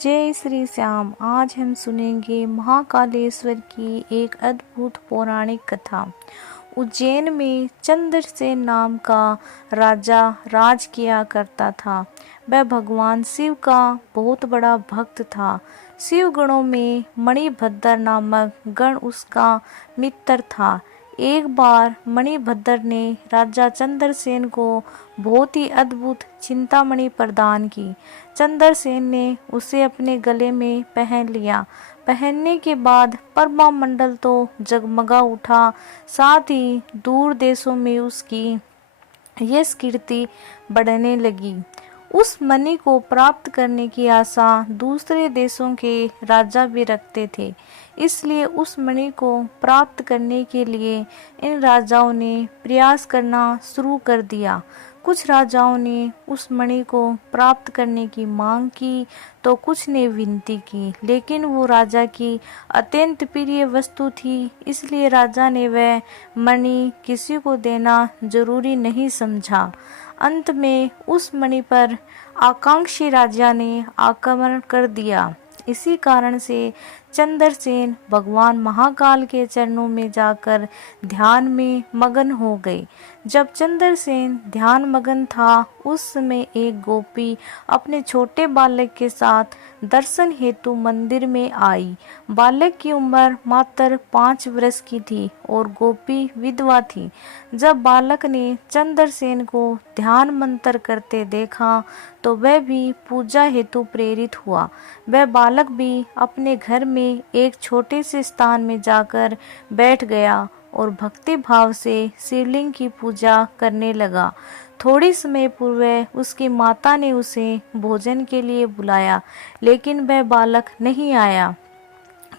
जय श्री श्याम। आज हम सुनेंगे महाकालेश्वर की एक अद्भुत पौराणिक कथा। उज्जैन में चंद्रसेन नाम का राजा राज किया करता था। वह भगवान शिव का बहुत बड़ा भक्त था। शिव गणों में मणिभद्र नामक गण उसका मित्र था। एक बार मणिभद्र ने राजा चंद्रसेन को बहुत ही अद्भुत चिंतामणि प्रदान की। चंद्रसेन ने उसे अपने गले में पहन लिया। पहनने के बाद परमा मंडल तो जगमगा उठा, साथ ही दूर देशों में उसकी यश कीर्ति बढ़ने लगी। उस मणि को प्राप्त करने की आशा दूसरे देशों के राजा भी रखते थे, इसलिए उस मणि को प्राप्त करने के लिए इन राजाओं ने प्रयास करना शुरू कर दिया। कुछ राजाओं ने उस मणि को प्राप्त करने की मांग की तो कुछ ने विनती की, लेकिन वो राजा की अत्यंत प्रिय वस्तु थी, इसलिए राजा ने वह मणि किसी को देना जरूरी नहीं समझा। अंत में उस मणि पर आकांक्षी राजा ने आक्रमण कर दिया। इसी कारण से चंद्रसेन भगवान महाकाल के चरणों में जाकर ध्यान में मगन हो गए। जब चंद्रसेन ध्यान मगन था, उस समय एक गोपी अपने छोटे बालक के साथ दर्शन हेतु मंदिर में आई। बालक की उम्र मात्र 5 वर्ष की थी और गोपी विधवा थी। जब बालक ने चंद्रसेन को ध्यान मंत्र करते देखा तो वह भी पूजा हेतु प्रेरित हुआ। वह बालक भी अपने घर में एक छोटे से स्थान में जाकर बैठ गया और भक्ति भाव से शिवलिंग की पूजा करने लगा। थोड़ी समय पूर्व उसकी माता ने उसे भोजन के लिए बुलाया, लेकिन वह बालक नहीं आया।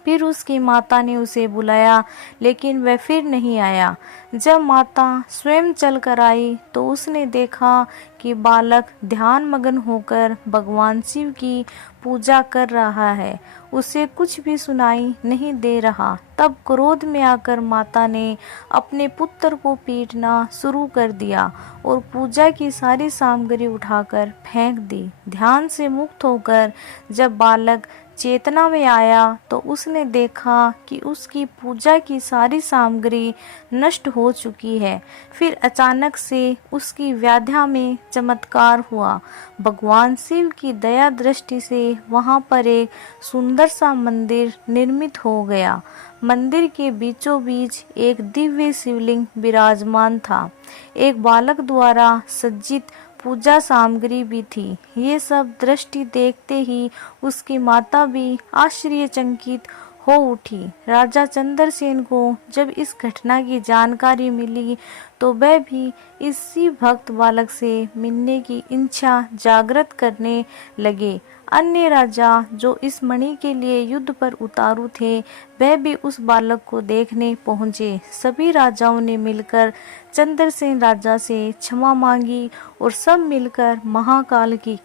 फिर उसकी माता ने उसे बुलाया, लेकिन वह फिर नहीं आया। जब माता स्वयं चलकर आई तो उसने देखा कि बालक ध्यान मगन होकर भगवान शिव की पूजा कर रहा है। उसे कुछ भी सुनाई नहीं दे रहा। तब क्रोध में आकर माता ने अपने पुत्र को पीटना शुरू कर दिया और पूजा की सारी सामग्री उठाकर फेंक दी। ध्यान से मुक्त होकर जब बालक चेतना में आया तो उसने देखा कि उसकी पूजा की सारी सामग्री नष्ट हो चुकी है। फिर अचानक से उसकी व्याध्या में चमत्कार हुआ। भगवान शिव की दया दृष्टि से वहां पर एक सुंदर सा मंदिर निर्मित हो गया। मंदिर के बीचों बीच एक दिव्य शिवलिंग विराजमान था। एक बालक द्वारा सज्जित पूजा सामग्री भी थी। ये सब दृष्टि देखते ही उसकी माता भी आश्चर्यचकित हो उठी। राजा चंद्रसेन को जब इस घटना की जानकारी मिली तो वह भी इसी भक्त बालक से मिलने की इच्छा जागृत करने लगे। अन्य राजा जो इस मणि के लिए युद्ध पर उतारू थे, वह भी उस बालक को देखने पहुंचे। सभी राजाओं ने मिलकर चंद्रसेन राजा से क्षमा मांगी और सब मिलकर महाकाल की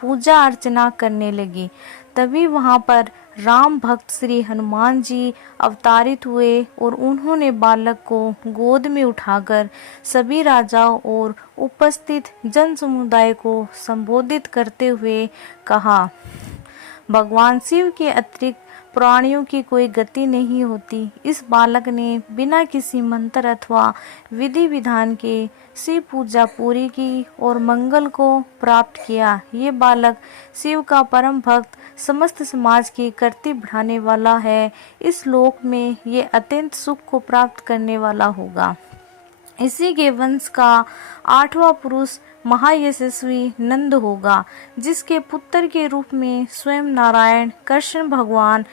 पूजा अर्चना करने लगी। तभी वहां पर राम भक्त श्री हनुमान जी अवतारित हुए और उन्होंने बालक को गोद में उठाकर सभी राजाओं और उपस्थित जन समुदाय को संबोधित करते हुए कहा, भगवान शिव के अतिरिक्त प्राणियों की कोई गति नहीं होती। इस बालक ने बिना किसी मंत्र अथवा विधि विधान के शिव पूजा पूरी की और मंगल को प्राप्त किया। ये बालक शिव का परम भक्त, समस्त समाज की कीर्ति बढ़ाने वाला है। इस लोक में ये अत्यंत सुख को प्राप्त करने वाला होगा। इसी के वंश का 8वां पुरुष महायशस्वी नंद होगा, जिसके पुत्र के रूप में स्वयं नारायण कृष्ण भगवान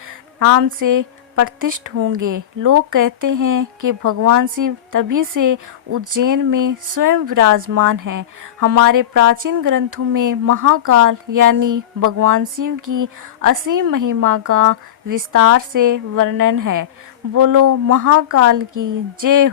नाम से प्रतिष्ठित होंगे। लोग कहते हैं कि भगवान शिव तभी से उज्जैन में स्वयं विराजमान हैं। हमारे प्राचीन ग्रंथों में महाकाल यानी भगवान शिव की असीम महिमा का विस्तार से वर्णन है। बोलो महाकाल की जय हो।